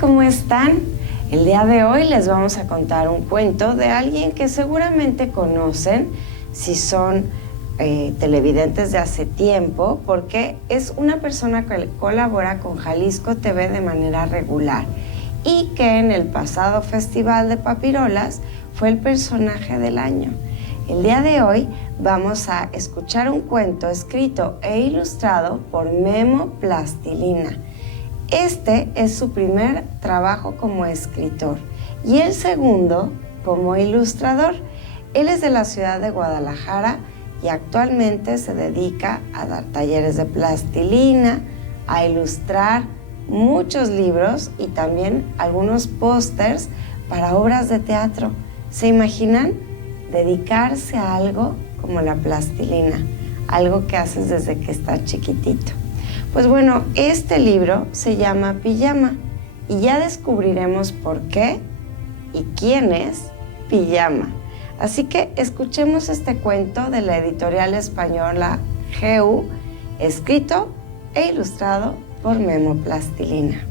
¿cómo están? El día de hoy les vamos a contar un cuento de alguien que seguramente conocen si son televidentes de hace tiempo, porque es una persona que colabora con Jalisco TV de manera regular y que en el pasado Festival de Papirolas fue el personaje del año. El día de hoy vamos a escuchar un cuento escrito e ilustrado por Memo Plastilina. Este es su primer trabajo como escritor y el segundo como ilustrador. Él es de la ciudad de Guadalajara y actualmente se dedica a dar talleres de plastilina, a ilustrar muchos libros y también algunos pósters para obras de teatro. ¿Se imaginan? Dedicarse a algo como la plastilina, algo que haces desde que estás chiquitito. Pues bueno, este libro se llama Pijama y ya descubriremos por qué y quién es Pijama. Así que escuchemos este cuento de la editorial española GU, escrito e ilustrado por Memo Plastilina.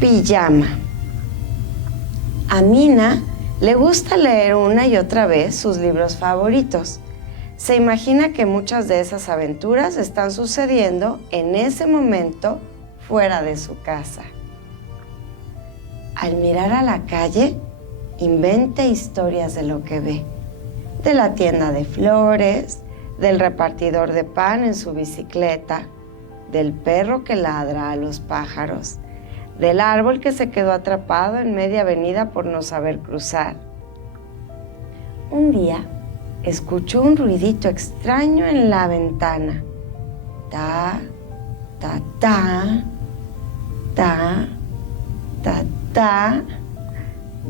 Pijama. A Mina le gusta leer una y otra vez sus libros favoritos. Se imagina que muchas de esas aventuras están sucediendo en ese momento fuera de su casa. Al mirar a la calle, inventa historias de lo que ve, de la tienda de flores, del repartidor de pan en su bicicleta, del perro que ladra a los pájaros, del árbol que se quedó atrapado en media avenida por no saber cruzar. Un día, escuchó un ruidito extraño en la ventana. Ta, ta, ta, ta, ta, ta,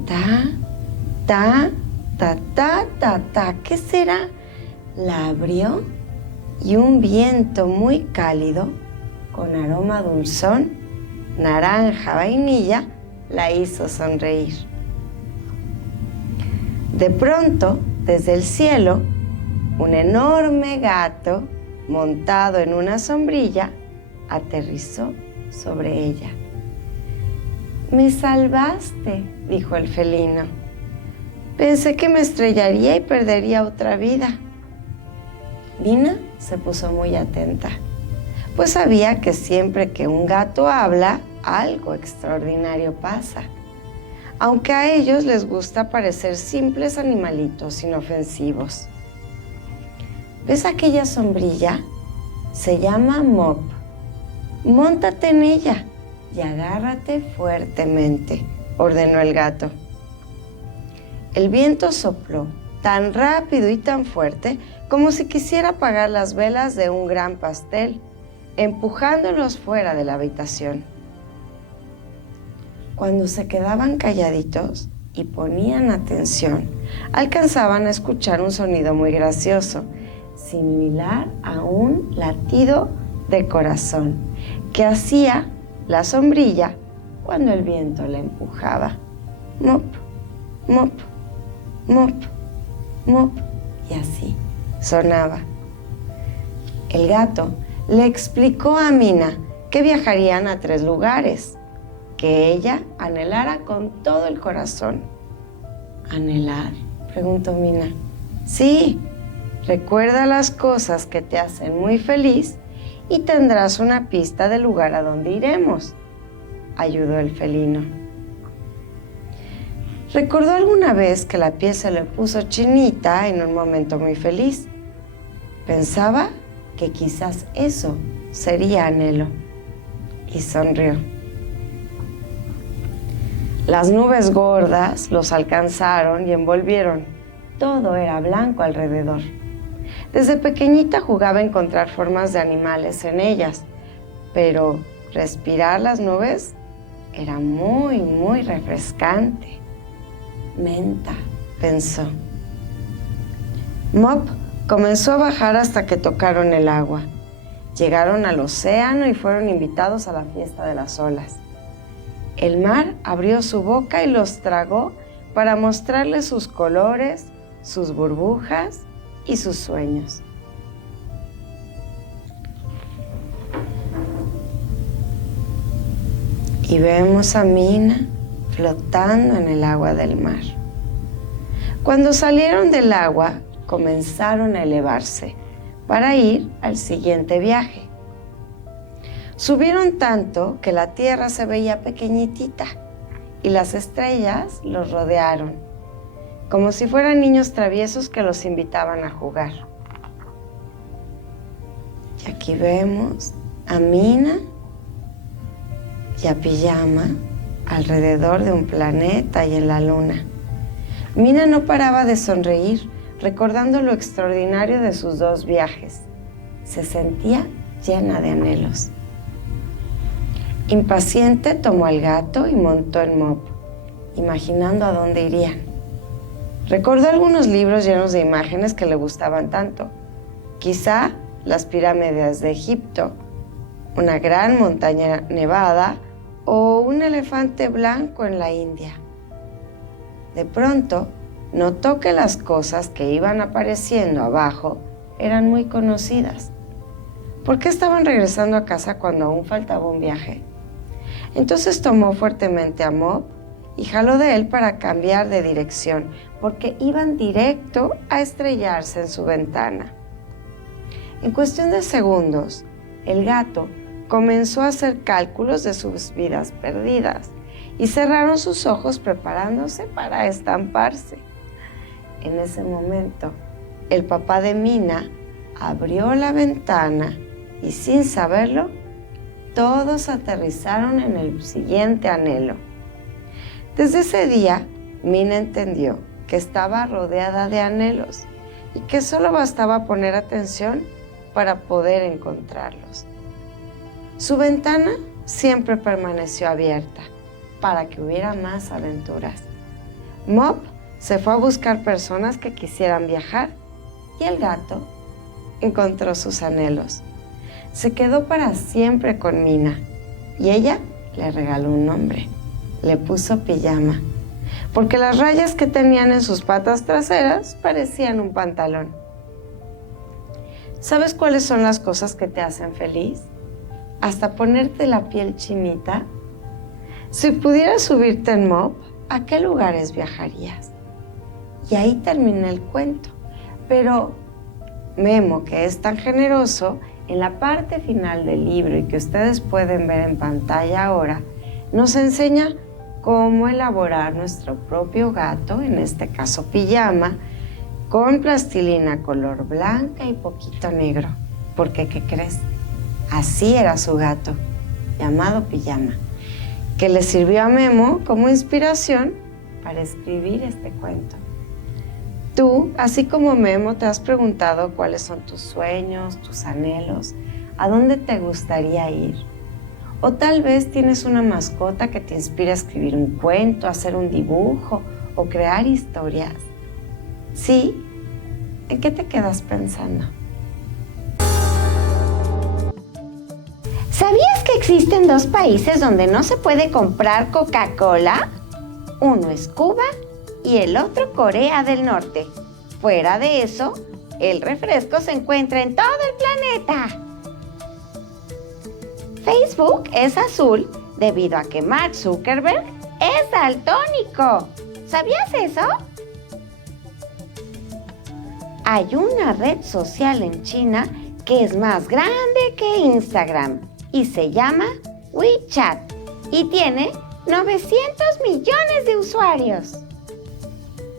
ta, ta, ta, ta, ta, ta. ¿Qué será? La abrió y un viento muy cálido, con aroma dulzón, naranja, vainilla, la hizo sonreír. De pronto, desde el cielo, un enorme gato, montado en una sombrilla, aterrizó sobre ella. «Me salvaste», dijo el felino. «Pensé que me estrellaría y perdería otra vida». Mina se puso muy atenta, pues sabía que siempre que un gato habla, algo extraordinario pasa. Aunque a ellos les gusta parecer simples animalitos inofensivos. ¿Ves aquella sombrilla? Se llama Mop. Móntate en ella y agárrate fuertemente, ordenó el gato. El viento sopló tan rápido y tan fuerte como si quisiera apagar las velas de un gran pastel, empujándolos fuera de la habitación. Cuando se quedaban calladitos y ponían atención, alcanzaban a escuchar un sonido muy gracioso, similar a un latido de corazón que hacía la sombrilla cuando el viento la empujaba. Mop, mop, mop, mop, y así sonaba. El gato le explicó a Mina que viajarían a 3 lugares, que ella anhelara con todo el corazón. ¿Anhelar?, preguntó Mina. Sí, recuerda las cosas que te hacen muy feliz y tendrás una pista del lugar a donde iremos, ayudó el felino. Recordó alguna vez que la piel se le puso chinita en un momento muy feliz. Pensaba que quizás eso sería anhelo y sonrió. Las nubes gordas los alcanzaron y envolvieron. Todo era blanco alrededor. Desde pequeñita jugaba a encontrar formas de animales en ellas, pero respirar las nubes era muy, muy refrescante. Menta, pensó. Mop comenzó a bajar hasta que tocaron el agua. Llegaron al océano y fueron invitados a la fiesta de las olas. El mar abrió su boca y los tragó para mostrarles sus colores, sus burbujas y sus sueños. y vemos a Mina flotando en el agua del mar. Cuando salieron del agua, comenzaron a elevarse para ir al siguiente viaje. Subieron tanto que la tierra se veía pequeñitita y las estrellas los rodearon, como si fueran niños traviesos que los invitaban a jugar. Y aquí vemos a Mina y a Pijama alrededor de un planeta y en la luna. Mina no paraba de sonreír, recordando lo extraordinario de sus 2 viajes. Se sentía llena de anhelos. Impaciente, tomó al gato y montó en Mop, imaginando a dónde irían. Recordó algunos libros llenos de imágenes que le gustaban tanto. Quizá las pirámides de Egipto, una gran montaña nevada o un elefante blanco en la India. De pronto, notó que las cosas que iban apareciendo abajo eran muy conocidas. ¿Por qué estaban regresando a casa cuando aún faltaba un viaje? Entonces tomó fuertemente a Mop y jaló de él para cambiar de dirección, porque iban directo a estrellarse en su ventana. En cuestión de segundos, el gato comenzó a hacer cálculos de sus vidas perdidas y cerraron sus ojos preparándose para estamparse. En ese momento, el papá de Mina abrió la ventana y, sin saberlo, todos aterrizaron en el siguiente anhelo. Desde ese día, Mina entendió que estaba rodeada de anhelos y que solo bastaba poner atención para poder encontrarlos. Su ventana siempre permaneció abierta para que hubiera más aventuras. Mop se fue a buscar personas que quisieran viajar y el gato encontró sus anhelos. Se quedó para siempre con Mina y ella le regaló un nombre. Le puso Pijama, porque las rayas que tenían en sus patas traseras parecían un pantalón. ¿Sabes cuáles son las cosas que te hacen feliz? Hasta ponerte la piel chinita. Si pudieras subirte en Mop, ¿a qué lugares viajarías? Y ahí termina el cuento. Pero Memo, que es tan generoso, en la parte final del libro y que ustedes pueden ver en pantalla ahora, nos enseña cómo elaborar nuestro propio gato, en este caso Pijama, con plastilina color blanca y poquito negro. Porque, ¿qué crees? Así era su gato, llamado Pijama, que le sirvió a Memo como inspiración para escribir este cuento. Tú, así como Memo, te has preguntado cuáles son tus sueños, tus anhelos, a dónde te gustaría ir. O tal vez tienes una mascota que te inspira a escribir un cuento, a hacer un dibujo o crear historias. ¿Sí? ¿En qué te quedas pensando? ¿Sabías que existen 2 países donde no se puede comprar Coca-Cola? Uno es Cuba y el otro Corea del Norte. Fuera de eso, el refresco se encuentra en todo el planeta. Facebook es azul debido a que Mark Zuckerberg es daltónico. ¿Sabías eso? Hay una red social en China que es más grande que Instagram y se llama WeChat y tiene 900 millones de usuarios.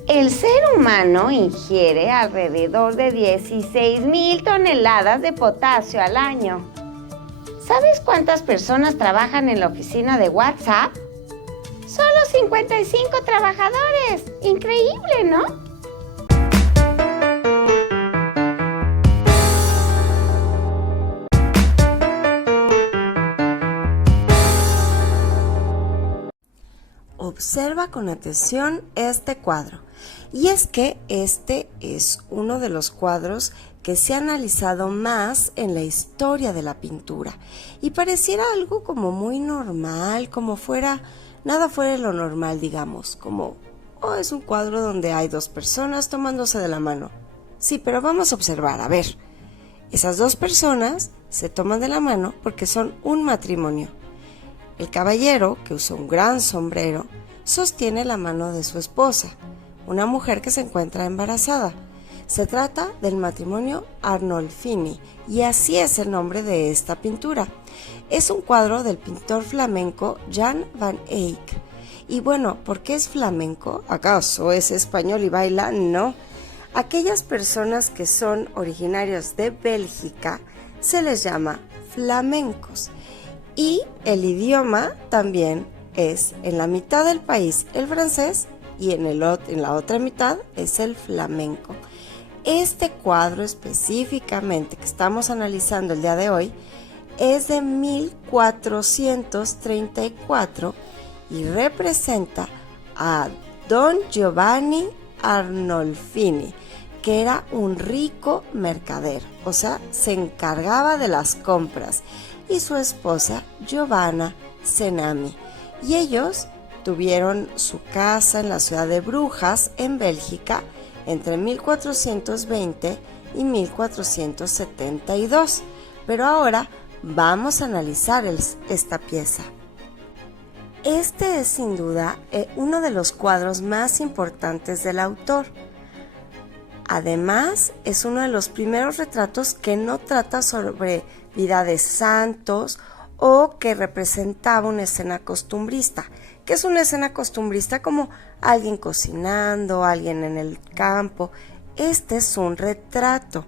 El ser humano ingiere alrededor de 16,000 toneladas de potasio al año. ¿Sabes cuántas personas trabajan en la oficina de WhatsApp? Solo 55 trabajadores. Increíble, ¿no? Observa con atención este cuadro. Y es que este es uno de los cuadros que se ha analizado más en la historia de la pintura. Y pareciera algo como muy normal, como nada fuera de lo normal, digamos. Como, es un cuadro donde hay 2 personas tomándose de la mano. Sí, pero vamos a observar, a ver. Esas 2 personas se toman de la mano porque son un matrimonio. El caballero, que usa un gran sombrero, sostiene la mano de su esposa, una mujer que se encuentra embarazada. Se trata del matrimonio Arnolfini, y así es el nombre de esta pintura. Es un cuadro del pintor flamenco Jan van Eyck. Y bueno, ¿por qué es flamenco? ¿Acaso es español y baila? No. Aquellas personas que son originarios de Bélgica se les llama flamencos. Y el idioma también es en la mitad del país el francés y en la otra mitad es el flamenco. Este cuadro específicamente que estamos analizando el día de hoy es de 1434 y representa a Don Giovanni Arnolfini, que era un rico mercader, o sea, se encargaba de las compras, y su esposa Giovanna Cenami. Y ellos tuvieron su casa en la ciudad de Brujas, en Bélgica, entre 1420 y 1472. Pero ahora vamos a analizar esta pieza. Este es sin duda uno de los cuadros más importantes del autor. Además, es uno de los primeros retratos que no trata sobre vida de santos o que representaba una escena costumbrista. ¿Qué es una escena costumbrista? Como alguien cocinando, alguien en el campo. Este es un retrato.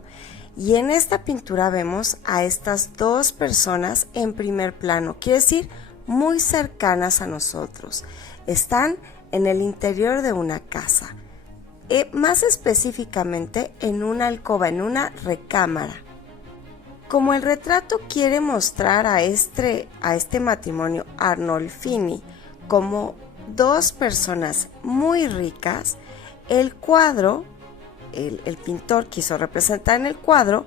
Y en esta pintura vemos a estas dos personas en primer plano, quiere decir muy cercanas a nosotros. Están en el interior de una casa, más específicamente en una alcoba, en una recámara. Como el retrato quiere mostrar a este matrimonio Arnolfini como dos personas muy ricas, el cuadro, el pintor quiso representar en el cuadro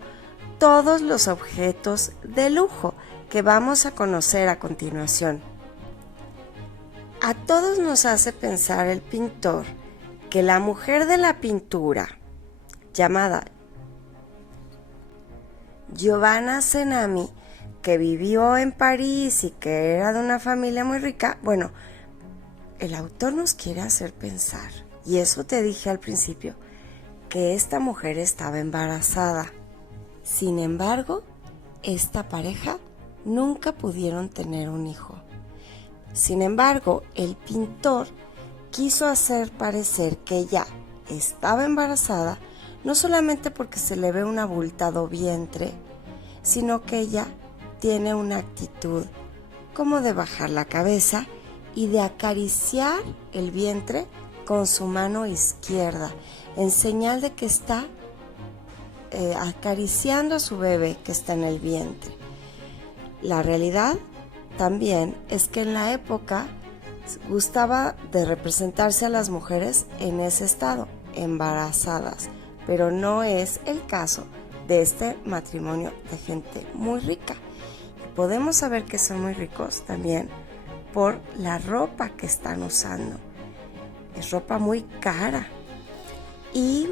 todos los objetos de lujo que vamos a conocer a continuación. A todos nos hace pensar el pintor que la mujer de la pintura, llamada Giovanna Cenami, que vivió en París y que era de una familia muy rica, bueno, el autor nos quiere hacer pensar, y eso te dije al principio, que esta mujer estaba embarazada. Sin embargo, esta pareja nunca pudieron tener un hijo. Sin embargo, el pintor quiso hacer parecer que ella estaba embarazada, no solamente porque se le ve un abultado vientre, sino que ella tiene una actitud como de bajar la cabeza y de acariciar el vientre con su mano izquierda, en señal de que está acariciando a su bebé que está en el vientre. La realidad también es que en la época gustaba de representarse a las mujeres en ese estado, embarazadas, pero no es el caso de este matrimonio de gente muy rica. Y podemos saber que son muy ricos también por la ropa que están usando. Es ropa muy cara. Y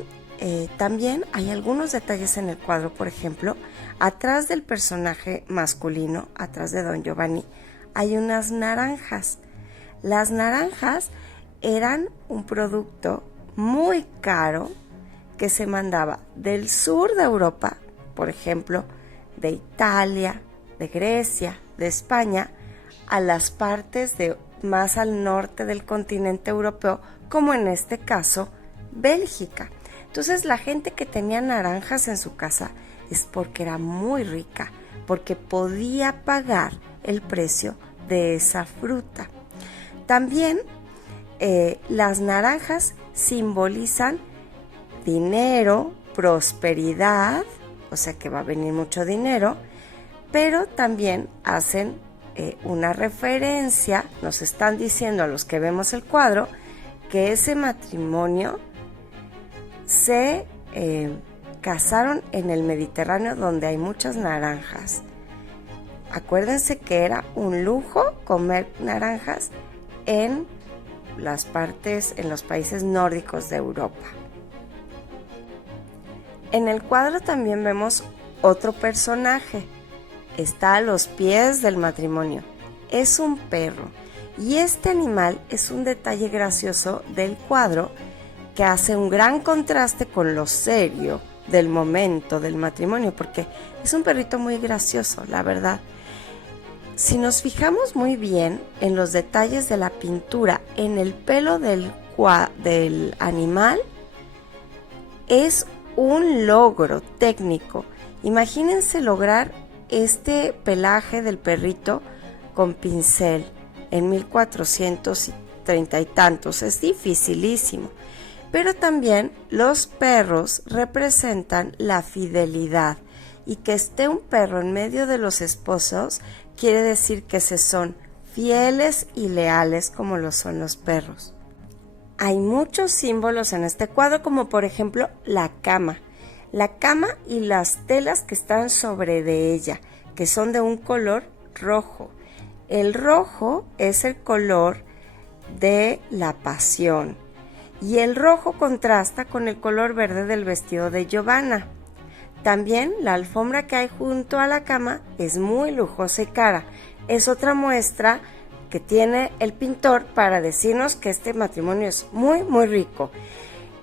también hay algunos detalles en el cuadro. Por ejemplo, atrás del personaje masculino, atrás de Don Giovanni, hay unas naranjas. Las naranjas eran un producto muy caro que se mandaba del sur de Europa, por ejemplo, de Italia, de Grecia, de España, a las partes más al norte del continente europeo, como en este caso, Bélgica. Entonces, la gente que tenía naranjas en su casa es porque era muy rica, porque podía pagar el precio de esa fruta. También las naranjas simbolizan dinero, prosperidad, o sea que va a venir mucho dinero, pero también hacen una referencia, nos están diciendo a los que vemos el cuadro, que ese matrimonio se casaron en el Mediterráneo, donde hay muchas naranjas. Acuérdense que era un lujo comer naranjas en los países nórdicos de Europa. En el cuadro también vemos otro personaje. Está a los pies del matrimonio. es un perro. Y este animal es un detalle gracioso del cuadro que hace un gran contraste con lo serio del momento del matrimonio, porque es un perrito muy gracioso, la verdad. Si nos fijamos muy bien en los detalles de la pintura, en el pelo del animal, es un logro técnico. Imagínense lograr este pelaje del perrito con pincel en 1430 y tantos. Es dificilísimo. Pero también los perros representan la fidelidad, y que esté un perro en medio de los esposos quiere decir que se son fieles y leales como lo son los perros. Hay muchos símbolos en este cuadro, como por ejemplo la cama. La cama y las telas que están sobre de ella, que son de un color rojo. El rojo es el color de la pasión. Y el rojo contrasta con el color verde del vestido de Giovanna. También la alfombra que hay junto a la cama es muy lujosa y cara. Es otra muestra que tiene el pintor para decirnos que este matrimonio es muy, muy rico.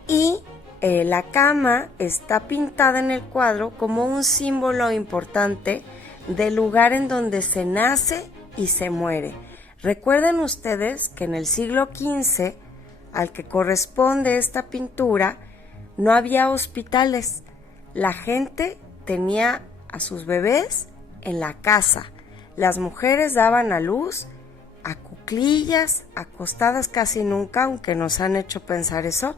Y la cama está pintada en el cuadro como un símbolo importante del lugar en donde se nace y se muere. Recuerden ustedes que en el siglo XV, al que corresponde esta pintura, no había hospitales. La gente tenía a sus bebés en la casa. Las mujeres daban a luz a cuclillas, acostadas casi nunca, aunque nos han hecho pensar eso.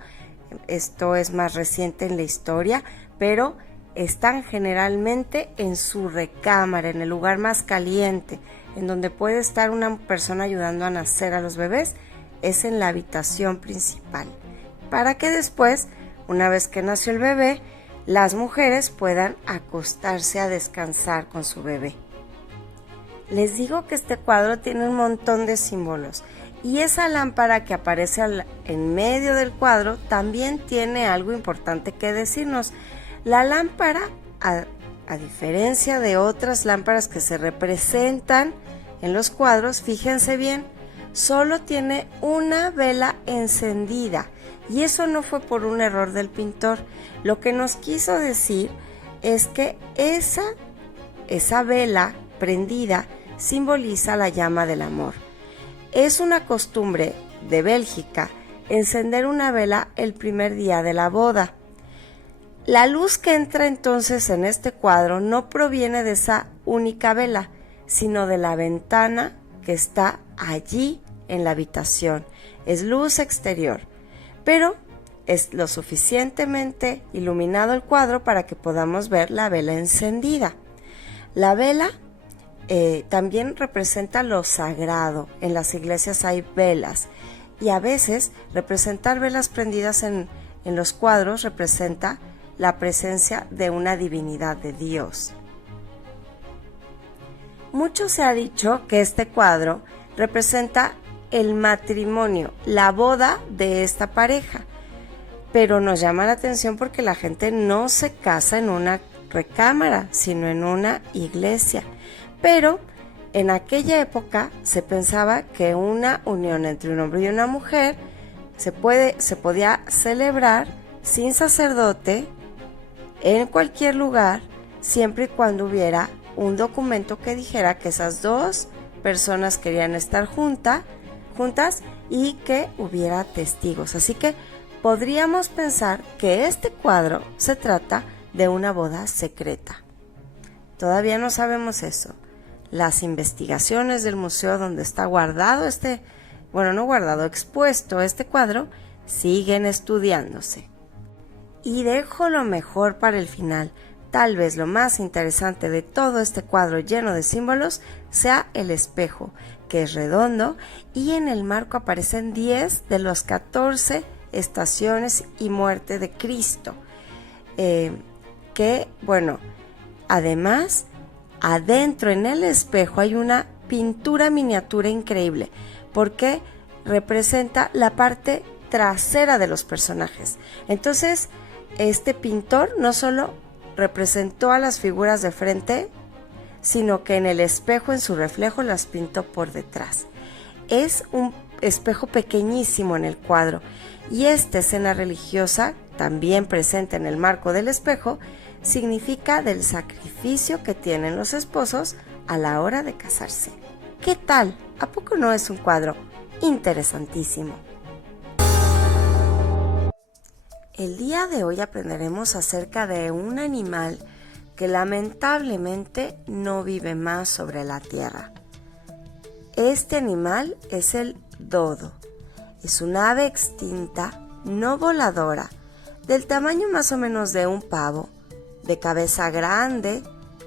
Esto es más reciente en la historia, pero están generalmente en su recámara, en el lugar más caliente, en donde puede estar una persona ayudando a nacer a los bebés, es en la habitación principal, para que después, una vez que nació el bebé, las mujeres puedan acostarse a descansar con su bebé. Les digo que este cuadro tiene un montón de símbolos, y esa lámpara que aparece en medio del cuadro también tiene algo importante que decirnos. La lámpara, a diferencia de otras lámparas que se representan en los cuadros, fíjense bien, solo tiene una vela encendida, y eso no fue por un error del pintor. Lo que nos quiso decir es que esa vela prendida simboliza la llama del amor. Es una costumbre de Bélgica encender una vela el primer día de la boda. La luz que entra entonces en este cuadro no proviene de esa única vela, sino de la ventana que está allí en la habitación. Es luz exterior, pero es lo suficientemente iluminado el cuadro para que podamos ver la vela encendida. La vela también representa lo sagrado. En las iglesias hay velas, y a veces representar velas prendidas en los cuadros representa la presencia de una divinidad de Dios. Mucho se ha dicho que este cuadro representa el matrimonio, la boda de esta pareja, pero nos llama la atención porque la gente no se casa en una recámara, sino en una iglesia. Pero en aquella época se pensaba que una unión entre un hombre y una mujer se podía celebrar sin sacerdote en cualquier lugar, siempre y cuando hubiera un documento que dijera que esas dos personas querían estar juntas y que hubiera testigos. Así que podríamos pensar que este cuadro se trata de una boda secreta. Todavía no sabemos eso. Las investigaciones del museo donde está guardado expuesto este cuadro, siguen estudiándose. Y dejo lo mejor para el final. Tal vez lo más interesante de todo este cuadro lleno de símbolos sea el espejo, que es redondo, y en el marco aparecen 10 de las 14 estaciones y muerte de Cristo. Además, adentro en el espejo hay una pintura miniatura increíble, porque representa la parte trasera de los personajes. Entonces, este pintor no solo representó a las figuras de frente, sino que en el espejo, en su reflejo, las pintó por detrás. Es un espejo pequeñísimo en el cuadro, y esta escena religiosa, también presente en el marco del espejo, significa del sacrificio que tienen los esposos a la hora de casarse. ¿Qué tal? ¿A poco no es un cuadro interesantísimo? El día de hoy aprenderemos acerca de un animal que lamentablemente no vive más sobre la tierra. Este animal es el dodo. Es un ave extinta, no voladora, del tamaño más o menos de un pavo, de cabeza grande,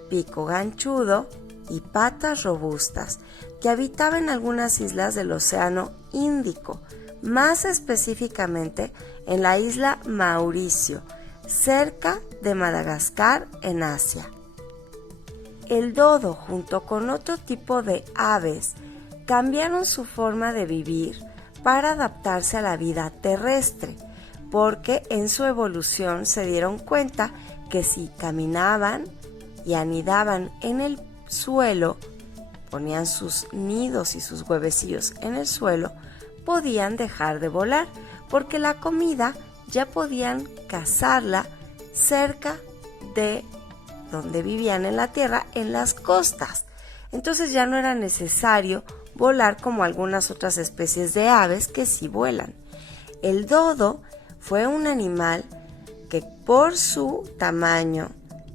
pico ganchudo y patas robustas, que habitaba en algunas islas del Océano Índico, más específicamente en la isla Mauricio, cerca de Madagascar, en Asia. El dodo, junto con otro tipo de aves, cambiaron su forma de vivir para adaptarse a la vida terrestre, porque en su evolución se dieron cuenta que si caminaban y anidaban en el suelo, ponían sus nidos y sus huevecillos en el suelo, podían dejar de volar, porque la comida ya podían cazarla cerca de donde vivían en la tierra, en las costas. Entonces ya no era necesario volar como algunas otras especies de aves que sí vuelan. El dodo fue un animal que por su tamaño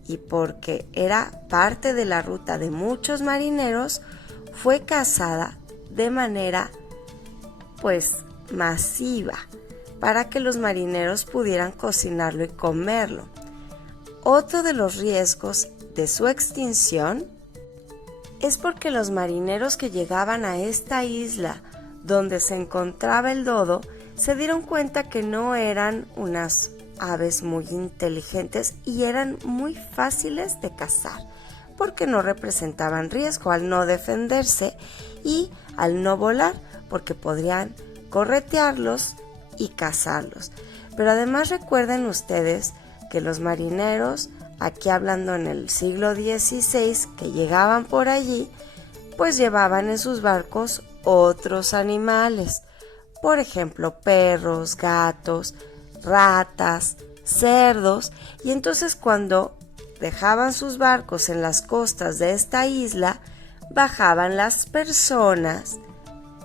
y porque era parte de la ruta de muchos marineros, fue cazada de manera masiva, para que los marineros pudieran cocinarlo y comerlo. Otro de los riesgos de su extinción es porque los marineros que llegaban a esta isla donde se encontraba el dodo se dieron cuenta que no eran unas aves muy inteligentes y eran muy fáciles de cazar, porque no representaban riesgo al no defenderse y al no volar, porque podrían corretearlos y cazarlos. Pero además recuerden ustedes que los marineros, aquí hablando en el siglo XVI, que llegaban por allí, pues llevaban en sus barcos otros animales, por ejemplo perros, gatos, ratas, cerdos, y entonces cuando dejaban sus barcos en las costas de esta isla, bajaban las personas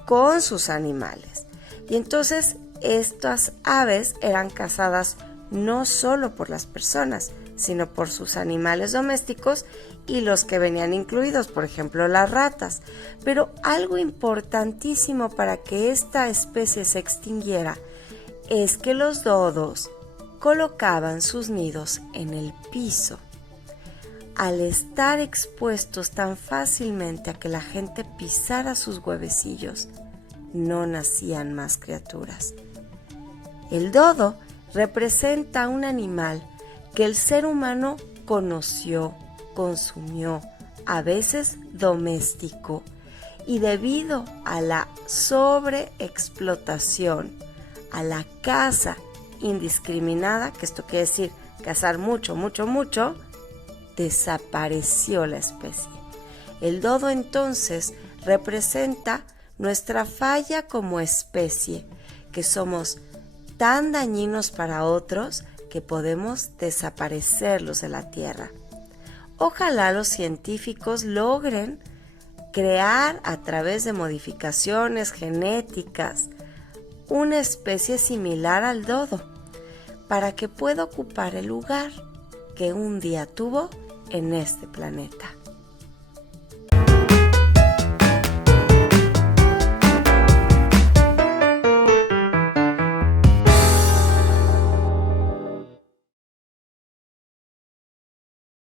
con sus animales, y entonces estas aves eran cazadas no solo por las personas, sino por sus animales domésticos y los que venían incluidos, por ejemplo las ratas. Pero algo importantísimo para que esta especie se extinguiera es que los dodos colocaban sus nidos en el piso. Al estar expuestos tan fácilmente a que la gente pisara sus huevecillos, no nacían más criaturas. El dodo representa un animal que el ser humano conoció, consumió, a veces domesticó, y debido a la sobreexplotación, a la caza indiscriminada, que esto quiere decir cazar mucho, desapareció la especie. El dodo entonces representa nuestra falla como especie, que somos tan dañinos para otros que podemos desaparecerlos de la tierra. Ojalá los científicos logren crear a través de modificaciones genéticas una especie similar al dodo, para que pueda ocupar el lugar que un día tuvo en este planeta.